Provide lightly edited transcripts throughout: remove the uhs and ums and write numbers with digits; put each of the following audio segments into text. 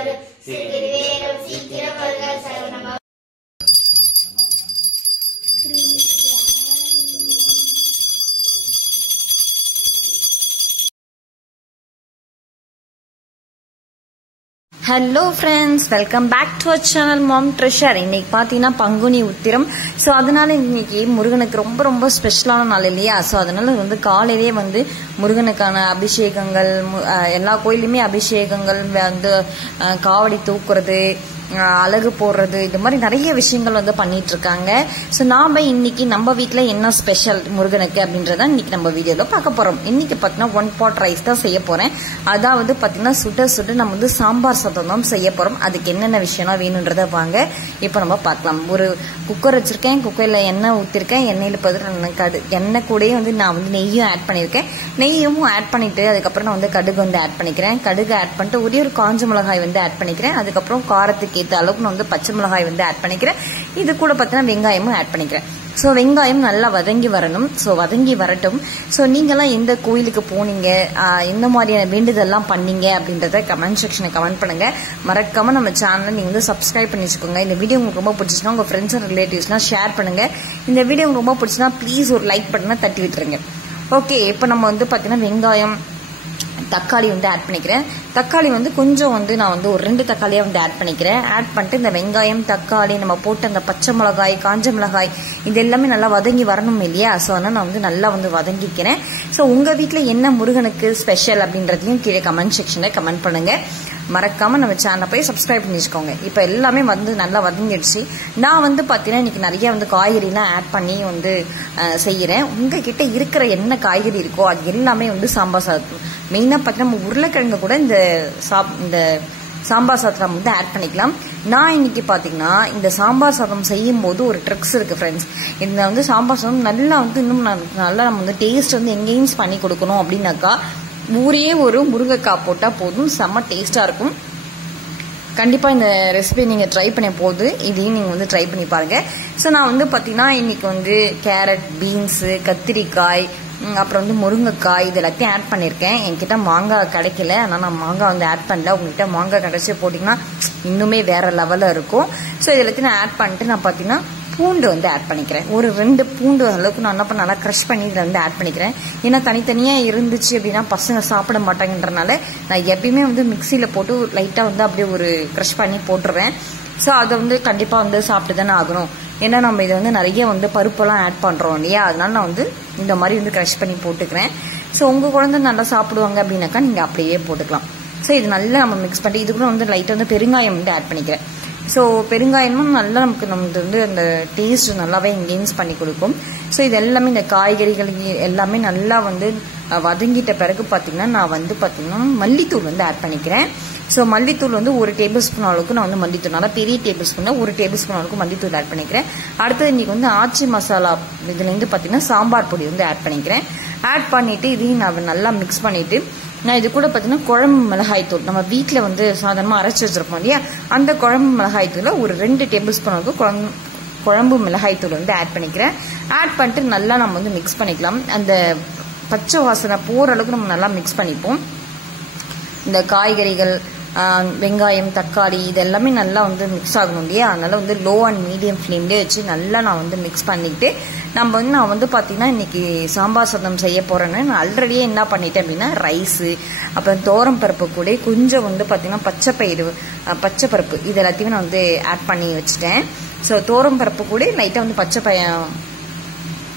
வரும் சிறுவேரும் சீக்கிரம் வருக சரணம். Hello friends, welcome back to our channel mom treasure. இன்னைக்கு பார்த்தீங்கன்னா பங்குனி உத்திரம். ஸோ அதனால இன்னைக்கு முருகனுக்கு ரொம்ப ரொம்ப ஸ்பெஷலான நாள் இல்லையா? ஸோ அதனால வந்து காலையிலேயே வந்து முருகனுக்கான அபிஷேகங்கள், எல்லா கோயிலுமே அபிஷேகங்கள், வந்து காவடி தூக்குறது, அழகு போடுறது, இது மாதிரி நிறைய விஷயங்கள் வந்து பண்ணிட்டு இருக்காங்க. ஸோ நாம இன்னைக்கு நம்ம வீட்டில் என்ன ஸ்பெஷல் முருகனுக்கு அப்படின்றத இன்னைக்கு நம்ம வீடியோவில் பார்க்க போறோம். இன்னைக்கு பார்த்தீங்கன்னா 1 pot ரைஸ் தான் செய்ய போறேன். அதாவது பார்த்தீங்கன்னா சுட நம்ம வந்து சாம்பார் சாதம் தான் செய்ய போறோம். அதுக்கு என்னென்ன விஷயம்லாம் வேணுன்றத வாங்க இப்போ நம்ம பார்க்கலாம். ஒரு குக்கர் வச்சிருக்கேன், குக்கரில் எண்ணெய் ஊற்றிருக்கேன். எண்ணெயில் பார்த்துட்டு எண்ணெய் கூடயே வந்து நான் வந்து நெய்யும் ஆட் பண்ணியிருக்கேன். நெய்யும் ஆட் பண்ணிட்டு அதுக்கப்புறம் நான் வந்து கடுகு வந்து ஆட் பண்ணிக்கிறேன். கடுகு ஆட் பண்ணிட்டு ஒரே ஒரு காஞ்ச மிளகாய் வந்து ஆட் பண்ணிக்கிறேன். அதுக்கப்புறம் காரத்துக்கு ஏற்ற அளவுக்கு நான் வந்து பச்சை மிளகாய் வந்து ஆட் பண்ணிக்கிறேன். இது கூட பார்த்தீங்கன்னா வெங்காயமும் ஆட் பண்ணிக்கிறேன். ஸோ வெங்காயம் நல்லா வதங்கி வரணும். ஸோ வதங்கி வரட்டும். ஸோ நீங்கள்லாம் எந்த கோயிலுக்கு போனீங்க, எந்த மாதிரியான வேண்டுதல்லாம் பண்ணீங்க அப்படின்றத கமெண்ட் செக்ஷனை கமெண்ட் பண்ணுங்க. மறக்காம நம்ம சேனலை நீங்கள் வந்து சப்ஸ்கிரைப் பண்ணி வச்சுக்கோங்க. இந்த வீடியோ உங்களுக்கு ரொம்ப பிடிச்சிச்சுன்னா உங்கள் ஃப்ரெண்ட்ஸ் அண்ட் ரிலேட்டிவ்ஸ்லாம் ஷேர் பண்ணுங்க. இந்த வீடியோ உங்களுக்கு ரொம்ப பிடிச்சினா ப்ளீஸ் ஒரு லைக் பட்டனை தட்டி விட்டுருங்க. ஓகே, இப்போ நம்ம வந்து பார்த்தீங்கன்னா வெங்காயம், தக்காளி வந்து ஆட் பண்ணிக்கிறேன். தக்காளி வந்து கொஞ்சம் வந்து நான் வந்து ஒரு 2 தக்காளியாக வந்து ஆட் பண்ணிக்கிறேன். ஆட் பண்ணிட்டு இந்த வெங்காயம், தக்காளி, நம்ம போட்டு அந்த பச்சை மிளகாய், காஞ்ச மிளகாய், இது எல்லாமே நல்லா வதங்கி வரணும் இல்லையா? ஸோ அதனால் நான் வந்து நல்லா வந்து வதங்கிக்கிறேன். ஸோ உங்கள் வீட்டில் என்ன முருகனுக்கு ஸ்பெஷல் அப்படின்றதையும் கீழே கமெண்ட் செக்ஷனில் கமெண்ட் பண்ணுங்க. மறக்காம நம்ம சேனலை போய் சப்ஸ்கிரைப் பண்ணி வச்சுக்கோங்க. இப்போ எல்லாமே வந்து நல்லா வதங்கிடுச்சு. நான் வந்து பார்த்தீங்கன்னா இன்னைக்கு நிறைய வந்து காய்கறிலாம் ஆட் பண்ணி வந்து செய்கிறேன். உங்ககிட்ட இருக்கிற என்ன காய்கறி இருக்கோ அது எல்லாமே வந்து சாம்பார் சாதம், மெயினாக பார்த்தீங்கன்னா நம்ம உருளைக்கிழங்கு கூட இந்த சாம்பார் சாதம் வந்து ஆட் பண்ணிக்கலாம். நான் இன்னைக்கு பார்த்தீங்கன்னா இந்த சாம்பார் சாதம் செய்யும் போது ஒரு ட்ரிக்ஸ் இருக்கு ஃப்ரெண்ட்ஸ். இந்த வந்து சாம்பார் சாதம் நல்லா வந்து இன்னும் நல்லா நம்ம வந்து டேஸ்ட் வந்து எங்கேயும் பண்ணி கொடுக்கணும் அப்படின்னாக்கா ஊரே ஒரு முருங்கைக்காய் போட்டால் போதும், செம்ம டேஸ்டாக இருக்கும். கண்டிப்பாக இந்த ரெசிபி நீங்கள் ட்ரை பண்ண போது இதையும் நீங்கள் வந்து ட்ரை பண்ணி பாருங்கள். ஸோ நான் வந்து பார்த்தீங்கன்னா இன்னைக்கு வந்து கேரட், பீன்ஸு, கத்திரிக்காய், அப்புறம் வந்து முருங்கைக்காய், இது எல்லாத்தையும் ஆட் பண்ணியிருக்கேன். என்கிட்ட மாங்காய் கிடைக்கல, ஆனால் நான் மாங்காய் வந்து ஆட் பண்ணல. உங்கள்கிட்ட மாங்காய் கிடைச்சி போட்டிங்கன்னா இன்னுமே வேறு லெவலில் இருக்கும். ஸோ இது எல்லாத்தையும் நான் ஆட் பண்ணிட்டு நான் பார்த்தீங்கன்னா பூண்டு வந்து ஆட் பண்ணிக்கிறேன். ஒரு 2 பூண்டு அளவுக்கு நான் என்ன பண்ண நல்லா க்ரஷ் பண்ணி இதில் வந்து ஆட் பண்ணிக்கிறேன். ஏன்னா தனித்தனியாக இருந்துச்சு அப்படின்னா பசங்க சாப்பிட மாட்டாங்கன்றனால நான் எப்பயுமே வந்து மிக்சியில் போட்டு லைட்டாக வந்து அப்படியே ஒரு க்ரஷ் பண்ணி போட்டுருவேன். ஸோ அதை வந்து கண்டிப்பாக வந்து சாப்பிட்டு தானே ஆகணும். ஏன்னா நம்ம இதை வந்து நிறைய வந்து பருப்பெல்லாம் ஆட் பண்ணுறோம் இல்லையா? அதனால நான் வந்து இந்த மாதிரி வந்து க்ரஷ் பண்ணி போட்டுக்கிறேன். ஸோ உங்கள் குழந்தை நல்லா சாப்பிடுவாங்க அப்படின்னாக்கா நீங்கள் அப்படியே போட்டுக்கலாம். ஸோ இது நல்லா நம்ம மிக்ஸ் பண்ணி இது கூட வந்து லைட்டாக வந்து பெருங்காயம் வந்து ஆட் பண்ணிக்கிறேன். ஸோ பெருங்காயமும் நல்லா நமக்கு வந்து அந்த டேஸ்ட் நல்லாவே என்ஹான்ஸ் பண்ணி கொடுக்கும். ஸோ இது எல்லாமே இந்த காய்கறிகள் எல்லாமே நல்லா வந்து வதங்கிட்ட பிறகு பார்த்தீங்கன்னா நான் வந்து பார்த்தீங்கன்னா மல்லித்தூள் வந்து ஆட் பண்ணிக்கிறேன். ஸோ மல்லித்தூள் வந்து 1 டேபிள் ஸ்பூன் அளவுக்கு நான் வந்து மல்லித்தூள், நல்லா பெரிய டேபிள் ஸ்பூனில் 1 டேபிள் ஸ்பூன் அளவுக்கு மல்லித்தூள் ஆட் பண்ணிக்கிறேன். அடுத்தது இன்னைக்கு வந்து ஆச்சி மசாலா இதுலேருந்து பார்த்தீங்கன்னா சாம்பார் பொடி வந்து ஆட் பண்ணிக்கிறேன். ஆட் பண்ணிவிட்டு இதையும் நான் நல்லா மிக்ஸ் பண்ணிவிட்டு நான் இது கூட பார்த்தீங்கன்னா குழம்பு மிளகாய் தூள், நம்ம வீட்டில் வந்து சாதாரணமாக அரைச்சி வச்சிருப்போம் இல்லையா, அந்த குழம்பு மிளகாய் தூளை ஒரு 2 டேபிள் ஸ்பூன் அளவுக்கு குழம்பு மிளகாய் தூள் வந்து ஆட் பண்ணிக்கிறேன். ஆட் பண்ணிட்டு நல்லா நம்ம வந்து மிக்ஸ் பண்ணிக்கலாம். அந்த பச்சை வாசனை போகிற அளவுக்கு நம்ம நல்லா மிக்ஸ் பண்ணிப்போம். இந்த காய்கறிகள், வெங்காயம், தக்காளி இது எல்லாமே நல்லா வந்து மிக்ஸ் ஆகணும் இல்லையா? அதனால வந்து லோ அண்ட் மீடியம் ஃப்ளேம்லேயே வச்சு நல்லா நான் வந்து மிக்ஸ் பண்ணிட்டு நான் வந்து பார்த்தீங்கன்னா இன்னைக்கு சாம்பார் சாதம் செய்ய போறேன்னு நான் ஆல்ரெடியே என்ன பண்ணிட்டேன் அப்படின்னா ரைஸு, அப்புறம் தோரம் பருப்பு கூட கொஞ்சம் வந்து பார்த்தீங்கன்னா பச்சை பருப்பு இது எல்லாத்தையுமே நான் வந்து ஆட் பண்ணி வச்சுட்டேன். ஸோ தோரம் பருப்பு கூட லைட்டாக வந்து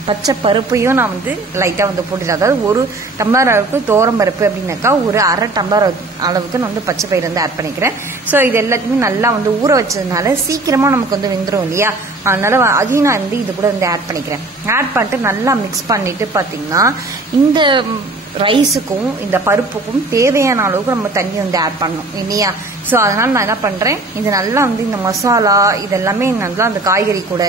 பச்சை பருப்பையும் நான் வந்து லைட்டாக வந்து போட்டுட்டேன். அதாவது 1 டம்ளர் அளவுக்கு தோரம் பருப்பு அப்படின்னாக்கா ஒரு 1/2 டம்ளர் அளவுக்கு நான் வந்து பச்சை பயிர் வந்து ஆட் பண்ணிக்கிறேன். ஸோ இது எல்லாத்தையுமே நல்லா வந்து ஊற வச்சதுனால சீக்கிரமாக நமக்கு வந்து வெந்துடும் இல்லையா? அதனால அதையும் நான் வந்து இது கூட வந்து ஆட் பண்ணிக்கிறேன். ஆட் பண்ணிட்டு நல்லா மிக்ஸ் பண்ணிட்டு பார்த்தீங்கன்னா இந்த ரைஸுக்கும் இந்த பருப்புக்கும் தேவையான அளவுக்கு நம்ம தண்ணி வந்து ஆட் பண்ணணும் இல்லையா? ஸோ அதனால நான் என்ன பண்ணுறேன், இது நல்லா வந்து இந்த மசாலா இதெல்லாமே நல்லா அந்த காய்கறி கூட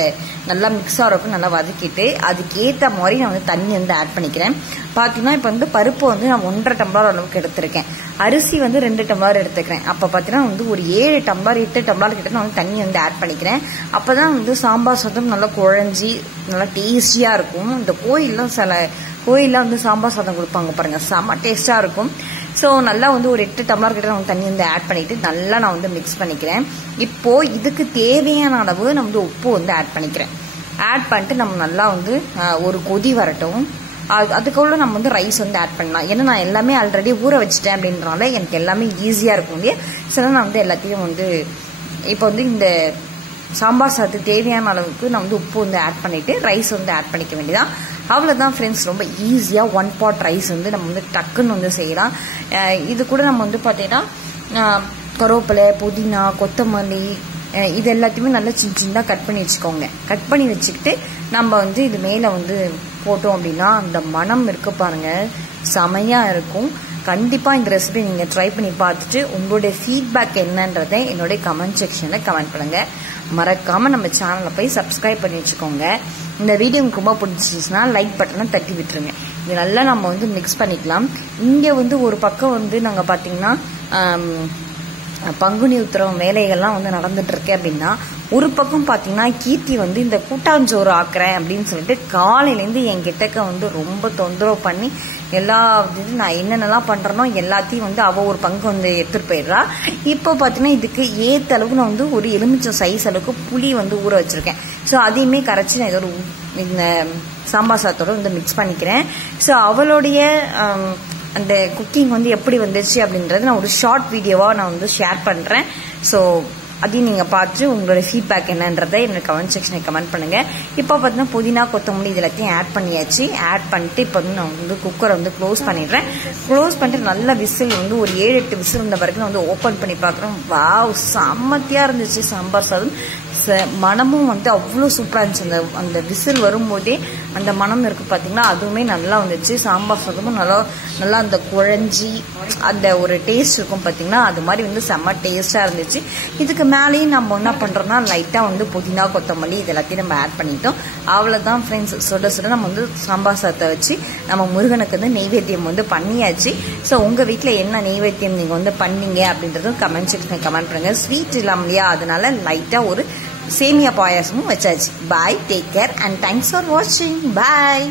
நல்லா மிக்ஸ் ஆகிறதுக்கு நல்லா வதக்கிட்டு அதுக்கேற்ற மாதிரி நான் வந்து தண்ணி வந்து ஆட் பண்ணிக்கிறேன். பார்த்தீங்கன்னா இப்போ வந்து பருப்பு வந்து நான் 1.5 டம்ளர் அளவுக்கு எடுத்திருக்கேன். அரிசி வந்து 2 டம்ளர் எடுத்துக்கிறேன். அப்போ பார்த்தீங்கன்னா வந்து ஒரு 7 டம்ளர் 8 டம்ளர் கிட்ட நான் வந்து தண்ணி வந்து ஆட் பண்ணிக்கிறேன். அப்போ தான் வந்து சாம்பார் சாதம் நல்லா குழஞ்சி நல்லா டேஸ்டியாக இருக்கும். இந்த கோயிலில் வந்து சாம்பார் சாதம் கொடுப்பாங்க பாருங்க, செம்ம டேஸ்டாக இருக்கும். ஸோ நல்லா வந்து ஒரு 8 டம்ளர் கிட்ட நான் தண்ணி வந்து ஆட் பண்ணிட்டு நல்லா நான் வந்து மிக்ஸ் பண்ணிக்கிறேன். இப்போ இதுக்கு தேவையான அளவு நான் வந்து உப்பு வந்து ஆட் பண்ணிக்கிறேன். ஆட் பண்ணிட்டு நம்ம நல்லா வந்து ஒரு கொதி வரட்டும். அதுக்குள்ள நம்ம வந்து ரைஸ் வந்து ஆட் பண்ணலாம். ஏன்னா நான் எல்லாமே ஆல்ரெடி ஊற வச்சுட்டேன் அப்படின்றனால எனக்கு எல்லாமே ஈஸியாக இருக்கும் இல்லையா. ஸோ நான் வந்து எல்லாத்தையும் வந்து இப்போ வந்து இந்த சாம்பார் சாதத்துக்கு தேவையான அளவுக்கு நான் வந்து உப்பு வந்து ஆட் பண்ணிட்டு ரைஸ் வந்து ஆட் பண்ணிக்க வேண்டியதான். அவ்வளோதான் ஃப்ரெண்ட்ஸ். ரொம்ப ஈஸியாக 1 pot ரைஸ் வந்து நம்ம வந்து டக்குன்னு வந்து செய்யலாம். இது கூட நம்ம வந்து பார்த்தீங்கன்னா கருவேப்பிலை, புதினா, கொத்தமல்லி இது எல்லாத்தையுமே நல்லா சின்ன சின்னதாக கட் பண்ணி வச்சுக்கோங்க. கட் பண்ணி வச்சுக்கிட்டு நம்ம வந்து இது மேலே வந்து போட்டோம் அப்படின்னா அந்த மனம் இருக்கு பாருங்க, செமையாக இருக்கும். கண்டிப்பாக இந்த ரெசிபி நீங்கள் ட்ரை பண்ணி பார்த்துட்டு உங்களுடைய ஃபீட்பேக் என்னன்றதை என்னுடைய கமெண்ட் செக்ஷனில் கமெண்ட் பண்ணுங்கள். மறக்காமல் நம்ம சேனலில் போய் சப்ஸ்கிரைப் பண்ணி வச்சுக்கோங்க. இந்த வீடியோ உங்களுக்கு ரொம்ப பிடிச்சிச்சுன்னா லைக் பட்டனை தட்டி விட்டுருங்க. இது நல்லா நம்ம வந்து மிக்ஸ் பண்ணிக்கலாம். இங்கே வந்து ஒரு பக்கம் வந்து நாங்கள் பார்த்தீங்கன்னா பங்குனி உத்திரம் வேலைகள்லாம் வந்து நடந்துட்டு இருக்கு அப்படின்னா, ஒரு பக்கம் பார்த்தீங்கன்னா கீர்த்தி வந்து இந்த கூட்டாஞ்சோறு ஆக்குறேன் அப்படின்னு சொல்லிட்டு காலையிலேருந்து என்கிட்டக்க வந்து ரொம்ப தொந்தரவு பண்ணி எல்லா நான் என்னென்னலாம் பண்ணுறனோ எல்லாத்தையும் வந்து அவள் ஒரு பங்கு வந்து எடுத்துகிட்டு போயிடுறா. இப்போ பார்த்தீங்கன்னா இதுக்கு ஏற்ற அளவுக்கு நான் வந்து ஒரு எலுமிச்சம் சைஸ் அளவுக்கு புளி வந்து ஊற வச்சுருக்கேன். ஸோ அதையுமே கரைச்சி நான் இதோட இந்த சாம்பார் சாதத்தோடு வந்து மிக்ஸ் பண்ணிக்கிறேன். ஸோ அவளுடைய அந்த குக்கிங் வந்து எப்படி வந்துச்சு அப்படின்றது நான் ஒரு ஷார்ட் வீடியோவாக நான் வந்து ஷேர் பண்ணுறேன். ஸோ அதையும் நீங்கள் பார்த்து உங்களோட ஃபீட்பேக் என்னன்றதை எனக்கு கமெண்ட் செக்ஷனில் கமெண்ட் பண்ணுங்கள். இப்போ பார்த்தீங்கன்னா புதினா, கொத்தமல்லி இது எல்லாத்தையும் ஆட் பண்ணியாச்சு. ஆட் பண்ணிட்டு இப்போ வந்து நான் வந்து குக்கரை வந்து க்ளோஸ் பண்ணிடுறேன். க்ளோஸ் பண்ணிட்டு நல்ல விசில் வந்து ஒரு 7-8 விசில் இருந்த வரைக்கும் நான் வந்து ஓப்பன் பண்ணி பார்க்குறேன். வாவ், செம்மத்தியாக இருந்துச்சு சாம்பார் சாதம். மனமும் வந்து அவ்வளோ சூப்பராக இருந்துச்சு. அந்த விசில் வரும்போதே அந்த மனம் இருக்குது பார்த்தீங்கன்னா, அதுவுமே நல்லா வந்துச்சு. சாம்பார் சாதமும் நல்லா அந்த குழஞ்சி அந்த ஒரு டேஸ்ட் இருக்கும் பார்த்தீங்கன்னா, அது மாதிரி வந்து செம்ம டேஸ்ட்டாக இருந்துச்சு. இதுக்கு மேலேயும் நம்ம என்ன பண்ணுறோம்னா லைட்டாக வந்து புதினா, கொத்தமல்லி இது எல்லாத்தையும் நம்ம ஆட் பண்ணிட்டோம். அவ்வளோதான் ஃப்ரெண்ட்ஸ். சுட நம்ம வந்து சாம்பார் சாதத்தை வச்சு நம்ம முருகனுக்கு வந்து நெய்வேத்தியம் வந்து பண்ணியாச்சு. ஸோ உங்கள் வீட்டில் என்ன நெய்வேத்தியம் நீங்கள் வந்து பண்ணீங்க அப்படின்றதும் கமெண்ட் செக்ஷனில் கமெண்ட் பண்ணுங்கள். ஸ்வீட் இல்லாம இல்லையா, அதனால லைட்டாக ஒரு சேமியா பாயாசமும் வச்சாச்சு. Bye, take care and thanks for வாட்சிங். பாய்.